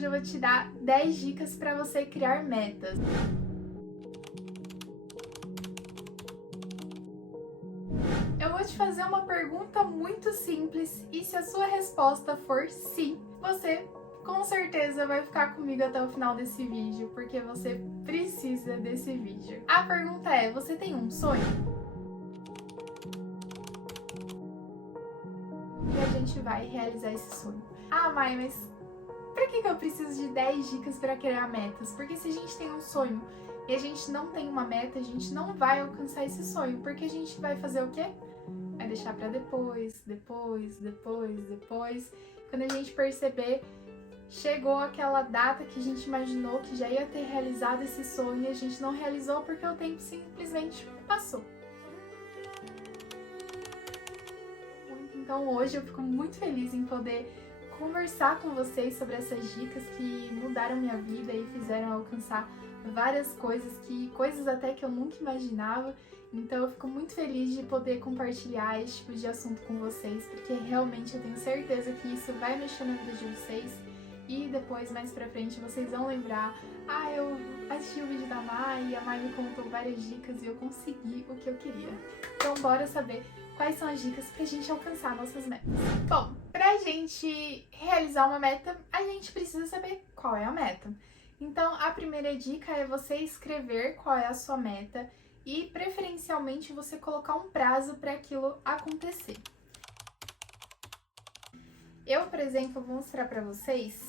hoje eu vou te dar 10 dicas para você criar metas. Eu vou te fazer uma pergunta muito simples e se a sua resposta for sim, você com certeza vai ficar comigo até o final desse vídeo, porque você precisa desse vídeo. A pergunta é: você tem um sonho? E a gente vai realizar esse sonho. Ah, Mai, mas pra que eu preciso de 10 dicas para criar metas? Porque se a gente tem um sonho e a gente não tem uma meta, a gente não vai alcançar esse sonho, porque a gente vai fazer o quê? Vai deixar para depois. Quando a gente perceber, chegou aquela data que a gente imaginou que já ia ter realizado esse sonho e a gente não realizou porque o tempo simplesmente passou. Então hoje eu fico muito feliz em poder conversar com vocês sobre essas dicas que mudaram minha vida e fizeram alcançar várias coisas até que eu nunca imaginava. Então eu fico muito feliz de poder compartilhar esse tipo de assunto com vocês, porque realmente eu tenho certeza que isso vai mexer na vida de vocês. E depois, mais pra frente, vocês vão lembrar: ah, eu assisti o vídeo da Mai e a Mai me contou várias dicas e eu consegui o que eu queria. Então bora saber quais são as dicas pra gente alcançar nossas metas. Bom, pra gente realizar uma meta, a gente precisa saber qual é a meta. Então a primeira dica é você escrever qual é a sua meta e preferencialmente você colocar um prazo para aquilo acontecer. Eu, por exemplo, vou mostrar pra vocês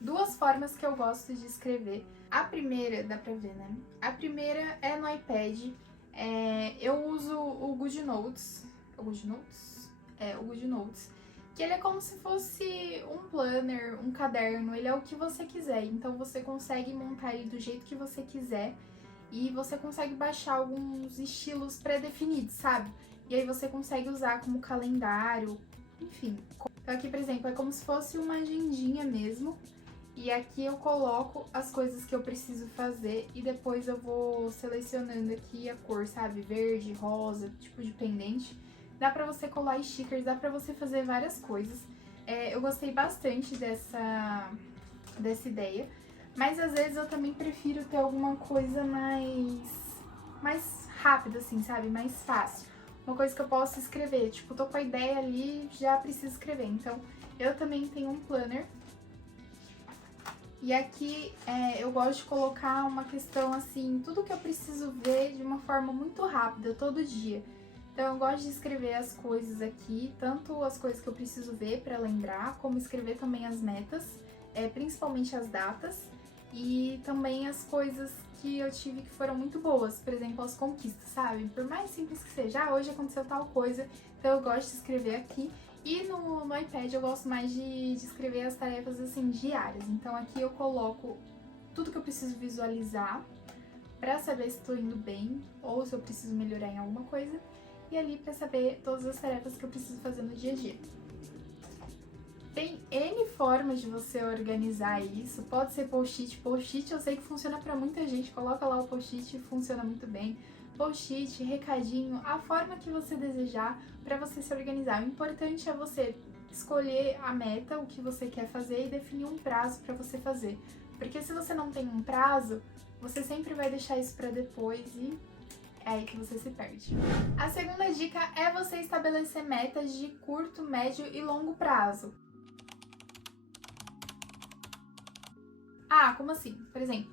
duas formas que eu gosto de escrever. A primeira, dá pra ver, né? A primeira é no iPad. Eu uso o GoodNotes. O GoodNotes. Que ele é como se fosse um planner, um caderno. Ele é o que você quiser. Então você consegue montar ele do jeito que você quiser. E você consegue baixar alguns estilos pré-definidos, sabe? E aí você consegue usar como calendário, enfim. Então aqui, por exemplo, é como se fosse uma agendinha mesmo. E aqui eu coloco as coisas que eu preciso fazer e depois eu vou selecionando aqui a cor, sabe? Verde, rosa, tipo de pendente. Dá pra você colar stickers, dá pra você fazer várias coisas. Eu gostei bastante dessa ideia. Mas às vezes eu também prefiro ter alguma coisa mais rápida, assim, sabe? Mais fácil. Uma coisa que eu posso escrever, tipo, tô com a ideia ali, já preciso escrever. Então, eu também tenho um planner. E aqui eu gosto de colocar uma questão assim, tudo que eu preciso ver de uma forma muito rápida, todo dia. Então, eu gosto de escrever as coisas aqui, tanto as coisas que eu preciso ver para lembrar, como escrever também as metas, principalmente as datas. E também as coisas que eu tive que foram muito boas, por exemplo, as conquistas, sabe? Por mais simples que seja, hoje aconteceu tal coisa, então eu gosto de escrever aqui. E no iPad eu gosto mais de escrever as tarefas assim diárias, então aqui eu coloco tudo que eu preciso visualizar pra saber se tô indo bem ou se eu preciso melhorar em alguma coisa, e ali pra saber todas as tarefas que eu preciso fazer no dia a dia. Tem N formas de você organizar isso, pode ser post-it. Post-it eu sei que funciona pra muita gente, coloca lá o post-it e funciona muito bem. Post-it, recadinho, a forma que você desejar pra você se organizar. O importante é você escolher a meta, o que você quer fazer e definir um prazo pra você fazer. Porque se você não tem um prazo, você sempre vai deixar isso pra depois e é aí que você se perde. A segunda dica é você estabelecer metas de curto, médio e longo prazo. Ah, como assim? Por exemplo,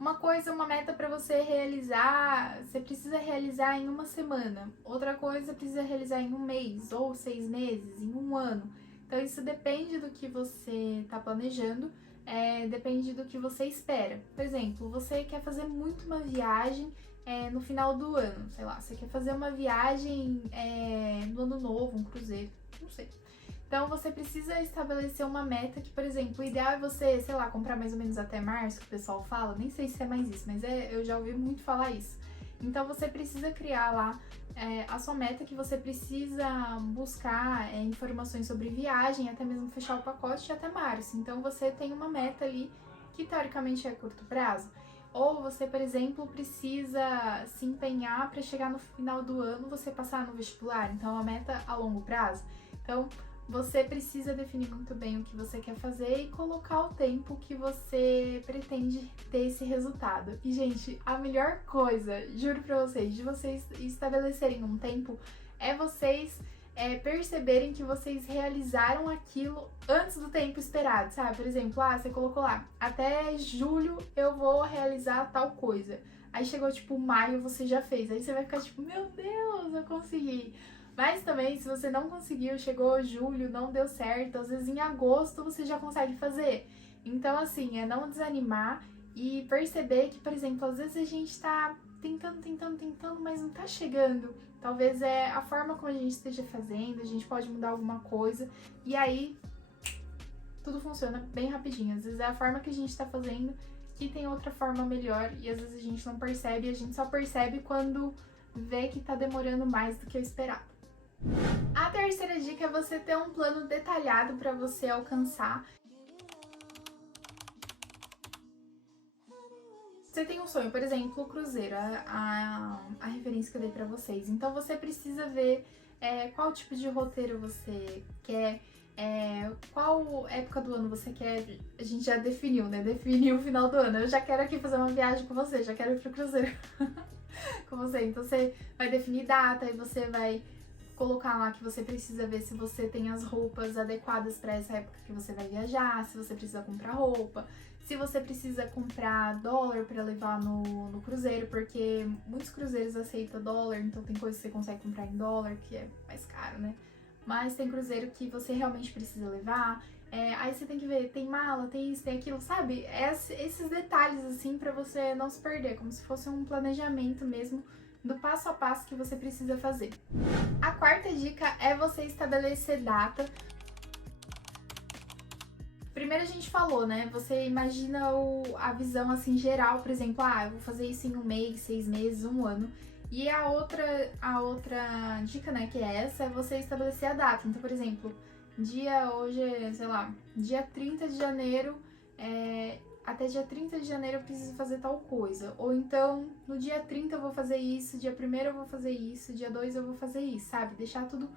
uma meta para você realizar, você precisa realizar em uma semana. Outra coisa precisa realizar em um mês, ou 6 meses, em um ano. Então isso depende do que você está planejando, depende do que você espera. Por exemplo, você quer fazer muito uma viagem no final do ano, sei lá, você quer fazer uma viagem no ano novo, um cruzeiro, não sei. Então você precisa estabelecer uma meta que, por exemplo, o ideal é você, sei lá, comprar mais ou menos até março, que o pessoal fala, nem sei se é mais isso, mas eu já ouvi muito falar isso. Então você precisa criar lá a sua meta, que você precisa buscar informações sobre viagem, até mesmo fechar o pacote até março. Então você tem uma meta ali que teoricamente é a curto prazo. Ou você, por exemplo, precisa se empenhar para chegar no final do ano você passar no vestibular. Então, é uma meta a longo prazo. Então, você precisa definir muito bem o que você quer fazer e colocar o tempo que você pretende ter esse resultado. E, gente, a melhor coisa, juro pra vocês, de vocês estabelecerem um tempo é vocês perceberem que vocês realizaram aquilo antes do tempo esperado, sabe? Por exemplo, você colocou lá, até julho eu vou realizar tal coisa. Aí chegou, tipo, maio, você já fez. Aí você vai ficar tipo, meu Deus, eu consegui. Mas também, se você não conseguiu, chegou julho, não deu certo, às vezes em agosto você já consegue fazer. Então, assim, é não desanimar e perceber que, por exemplo, às vezes a gente tá tentando, mas não tá chegando. Talvez é a forma como a gente esteja fazendo, a gente pode mudar alguma coisa. E aí, tudo funciona bem rapidinho. Às vezes é a forma que a gente tá fazendo que tem outra forma melhor e às vezes a gente não percebe, a gente só percebe quando vê que tá demorando mais do que o esperado. A terceira dica é você ter um plano detalhado para você alcançar. Você tem um sonho, por exemplo, o cruzeiro, a referência que eu dei pra vocês. Então você precisa ver qual tipo de roteiro você quer, qual época do ano você quer. A gente já definiu, né? Definiu o final do ano. Eu já quero aqui fazer uma viagem com você, já quero ir pro cruzeiro com você. Então você vai definir data e você vai colocar lá que você precisa ver se você tem as roupas adequadas para essa época que você vai viajar, se você precisa comprar roupa, se você precisa comprar dólar para levar no cruzeiro, porque muitos cruzeiros aceitam dólar, então tem coisas que você consegue comprar em dólar, que é mais caro, né? Mas tem cruzeiro que você realmente precisa levar. Aí você tem que ver, tem mala, tem isso, tem aquilo, sabe? Esses detalhes assim para você não se perder, como se fosse um planejamento mesmo do passo a passo que você precisa fazer. A quarta dica é você estabelecer data. Primeiro a gente falou, né? Você imagina a visão assim geral, por exemplo, eu vou fazer isso em um mês, 6 meses, um ano. E a outra dica, né, que é essa, é você estabelecer a data. Então, por exemplo, hoje é, sei lá, dia 30 de janeiro, até dia 30 de janeiro eu preciso fazer tal coisa. Ou então, no dia 30 eu vou fazer isso, dia 1º eu vou fazer isso, dia 2 eu vou fazer isso, sabe? Deixar tudo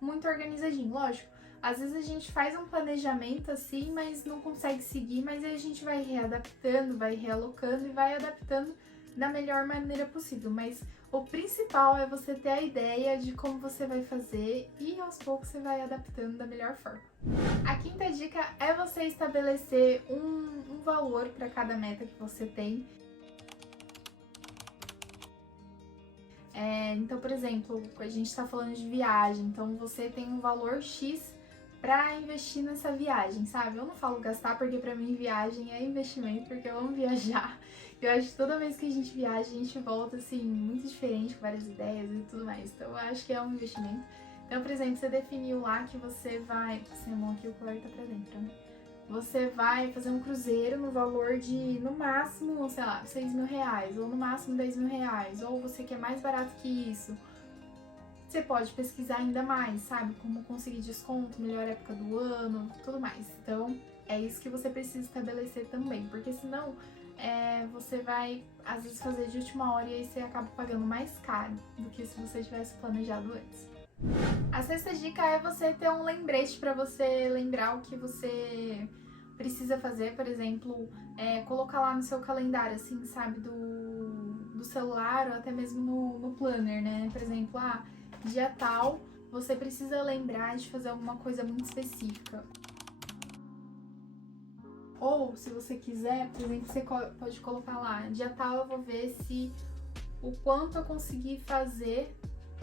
muito organizadinho. Lógico, às vezes a gente faz um planejamento assim, mas não consegue seguir, mas aí a gente vai readaptando, vai realocando e vai adaptando da melhor maneira possível. Mas o principal é você ter a ideia de como você vai fazer e aos poucos você vai adaptando da melhor forma. A quinta dica é você estabelecer um valor para cada meta que você tem. Então, por exemplo, a gente está falando de viagem, então você tem um valor X para investir nessa viagem, sabe? Eu não falo gastar porque para mim viagem é investimento, porque eu amo viajar. Eu acho que toda vez que a gente viaja, a gente volta assim muito diferente, com várias ideias e tudo mais. Então, eu acho que é um investimento. Então, por exemplo, você definiu lá que você vai... Passei a mão aqui, o colar tá pra dentro, né? Você vai fazer um cruzeiro no valor de, no máximo, sei lá, 6 mil reais, ou no máximo 10 mil reais, ou você quer mais barato que isso. Você pode pesquisar ainda mais, sabe? Como conseguir desconto, melhor época do ano, tudo mais. Então, é isso que você precisa estabelecer também, porque senão você vai, às vezes, fazer de última hora e aí você acaba pagando mais caro do que se você tivesse planejado antes. A sexta dica é você ter um lembrete para você lembrar o que você precisa fazer, por exemplo, colocar lá no seu calendário, assim, sabe, do celular ou até mesmo no planner, né? Por exemplo, dia tal, você precisa lembrar de fazer alguma coisa muito específica. Ou, se você quiser, por exemplo, você pode colocar lá, dia tal eu vou ver se o quanto eu consegui fazer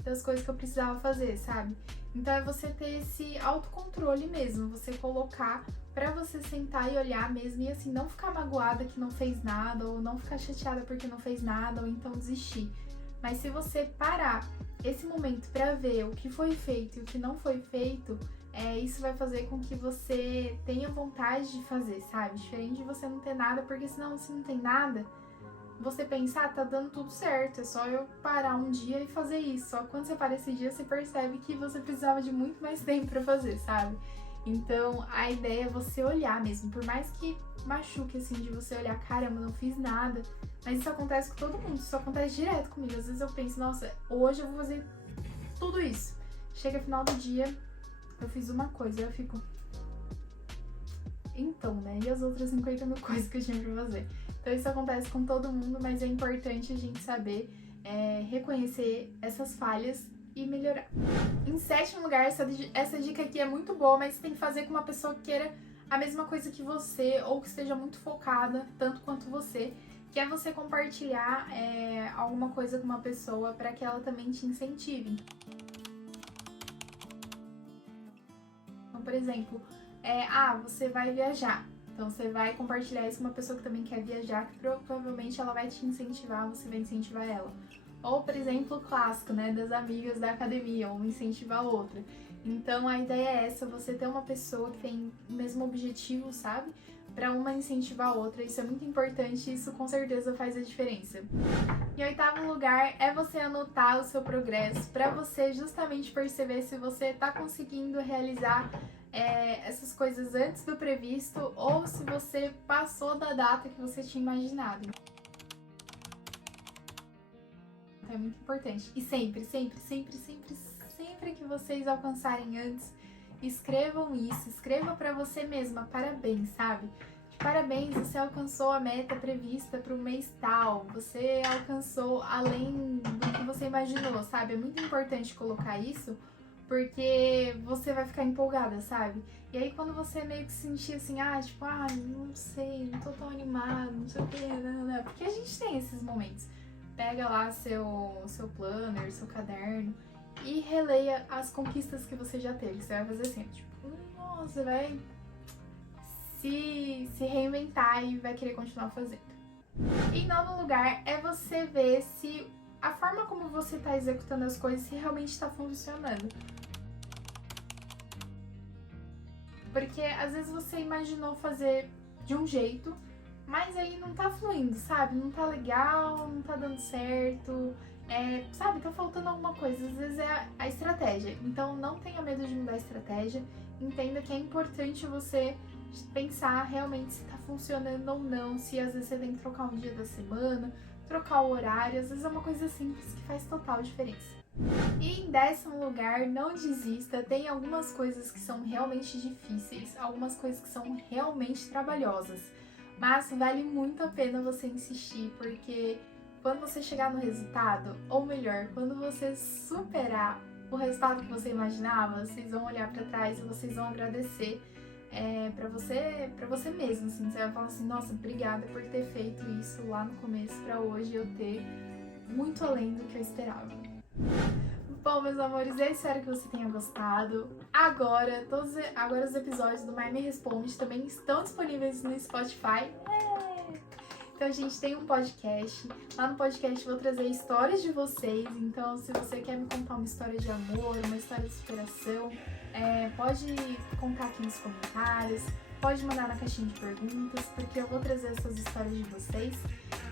das coisas que eu precisava fazer, sabe? Então é você ter esse autocontrole mesmo, você colocar pra você sentar e olhar mesmo e assim, não ficar magoada que não fez nada, ou não ficar chateada porque não fez nada, ou então desistir. Mas se você parar esse momento pra ver o que foi feito e o que não foi feito, isso vai fazer com que você tenha vontade de fazer, sabe? Diferente de você não ter nada, porque senão se não tem nada, você pensa, tá dando tudo certo, é só eu parar um dia e fazer isso. Só que quando você para esse dia, você percebe que você precisava de muito mais tempo pra fazer, sabe? Então, a ideia é você olhar mesmo, por mais que machuque, assim, de você olhar, caramba, não fiz nada. Mas isso acontece com todo mundo, isso acontece direto comigo. Às vezes eu penso, nossa, hoje eu vou fazer tudo isso. Chega final do dia, eu fiz uma coisa, eu fico... Então, né? E as outras 50 mil coisas que eu tinha pra fazer? Então isso acontece com todo mundo, mas é importante a gente saber reconhecer essas falhas e melhorar. Em 7º lugar, essa dica aqui é muito boa, mas você tem que fazer com uma pessoa que queira a mesma coisa que você ou que esteja muito focada, tanto quanto você, que é você compartilhar alguma coisa com uma pessoa para que ela também te incentive. Então, por exemplo, você vai viajar. Então você vai compartilhar isso com uma pessoa que também quer viajar, que provavelmente ela vai te incentivar, você vai incentivar ela. Ou, por exemplo, o clássico, né, das amigas da academia, uma incentiva a outra. Então a ideia é essa, você ter uma pessoa que tem o mesmo objetivo, sabe? Pra uma incentivar a outra, isso é muito importante e isso com certeza faz a diferença. Em 8º lugar é você anotar o seu progresso, pra você justamente perceber se você tá conseguindo realizar essas coisas antes do previsto ou se você passou da data que você tinha imaginado. Então é muito importante. E sempre que vocês alcançarem antes, escrevam isso, escreva pra você mesma, parabéns, sabe? Parabéns, você alcançou a meta prevista para o mês tal, você alcançou além do que você imaginou, sabe? É muito importante colocar isso, porque você vai ficar empolgada, sabe? E aí quando você meio que sentir assim, não sei, não tô tão animado, não sei o que, não, porque a gente tem esses momentos. Pega lá seu planner, seu caderno e releia as conquistas que você já teve. Você vai fazer assim, tipo, nossa, vai se reinventar e vai querer continuar fazendo. Em 9º lugar é você ver se a forma como você está executando as coisas se realmente está funcionando. Porque às vezes você imaginou fazer de um jeito, mas aí não tá fluindo, sabe? Não tá legal, não tá dando certo, sabe? Tá faltando alguma coisa. Às vezes é a estratégia. Então não tenha medo de mudar a estratégia. Entenda que é importante você pensar realmente se tá funcionando ou não, se às vezes você tem que trocar um dia da semana, trocar o horário, às vezes é uma coisa simples que faz total diferença. E em 10º lugar, não desista, tem algumas coisas que são realmente difíceis, algumas coisas que são realmente trabalhosas, mas vale muito a pena você insistir, porque quando você chegar no resultado, ou melhor, quando você superar o resultado que você imaginava, vocês vão olhar pra trás e vocês vão agradecer pra você mesmo, assim, você vai falar assim, nossa, obrigada por ter feito isso lá no começo pra hoje eu ter muito além do que eu esperava. Bom, meus amores, eu espero que você tenha gostado. Agora os episódios do Mai Me Responde também estão disponíveis no Spotify. Então a gente tem um podcast. Lá no podcast eu vou trazer histórias de vocês. Então se você quer me contar uma história de amor, uma história de superação, pode contar aqui nos comentários, pode mandar na caixinha de perguntas, porque eu vou trazer essas histórias de vocês.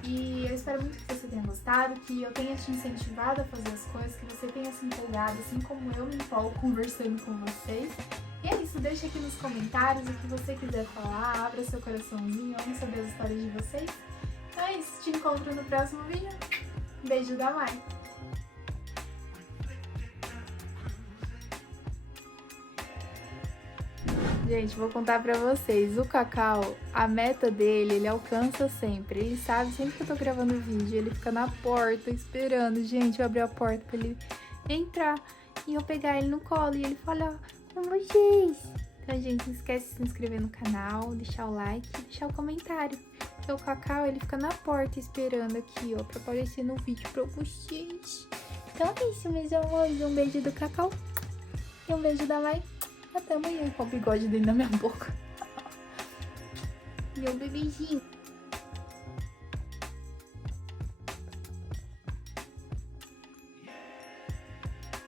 E eu espero muito que você tenha gostado, que eu tenha te incentivado a fazer as coisas, que você tenha se empolgado, assim como eu me empolgo conversando com vocês. E é isso, deixa aqui nos comentários o que você quiser falar, abra seu coraçãozinho, vamos saber as histórias de vocês. Então é isso, te encontro no próximo vídeo. Beijo da Mai! Gente, vou contar pra vocês, o Cacau, a meta dele, ele alcança sempre. Ele sabe, sempre que eu tô gravando vídeo, ele fica na porta esperando. Gente, eu abri a porta pra ele entrar e eu pegar ele no colo e ele falar com vocês. Então, gente, não esquece de se inscrever no canal, deixar o like e deixar o comentário. Porque o Cacau, ele fica na porta esperando aqui, ó, pra aparecer no vídeo pra vocês. Então é isso, meus amores. Um beijo do Cacau e um beijo da Mai. Até amanhã com o bigode dentro da minha boca. Meu bebezinho.